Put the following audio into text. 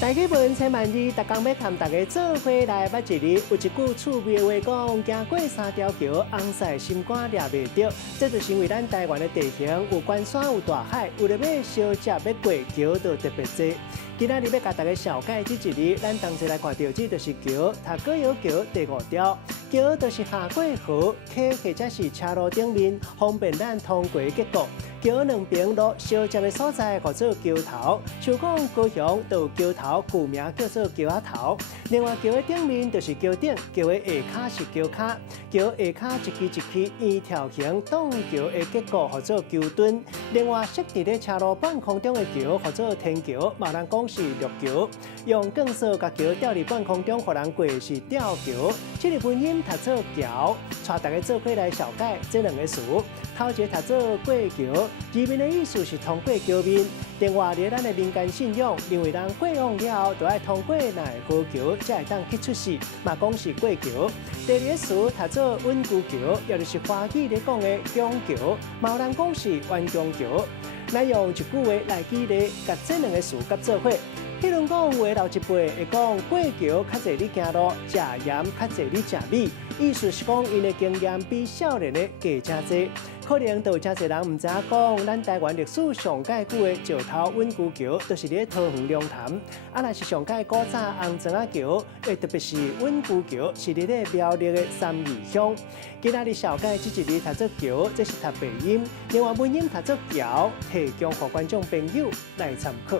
大家问千万字，逐工要和大家做伙来捌一字。有一句趣味的话讲，行过三条桥，红晒心肝抓袂着。这就是因为咱台湾的地形有关山有大海，为了要小食要过桥，就特别多。今仔日要甲大家小解这一字，咱同齐来看到，这就是桥，它高有桥第5条。桥就是下过河，溪或者是车路顶面，方便咱通过的结果。桥两边路相接的所在叫做桥头，像讲高雄就有桥头，旧名叫做桥仔头。另外桥的顶面就是桥顶，桥的下骹是桥骹，桥下骹一支一支圆条形挡桥的结构叫做桥墩。另外设伫咧车路半空中的桥叫做天桥，嘛人讲是绿桥。用钢索甲桥吊伫半空中，互人过是吊桥。这个文音读做桥，带大家做伙来小解这两个词。头一个读做过桥。字面的意思是通过桥面，另外咧咱的民间信仰，认为人过往了后，就要通过奈何桥，才会当去出世，嘛讲是过桥。第二个词读做稳固桥，也就是华语咧讲的强桥，嘛有人讲是顽强桥。咱用一句话来举例，甲这两个词合做伙。迄阵讲话老一辈会讲过桥较侪你行路，食盐较侪你食米，意思是讲因的经验比少年的加真侪。可能就有真侪人唔知影讲，咱台湾历史上介久的石头稳固桥，就是咧桃园龙潭。啊，若是上介古早红砖仔桥，特别是稳固桥，是咧苗栗的三义乡。今仔日小解这一字读做桥，这是读白音；另外文音读做桥，提供给观众朋友来参考。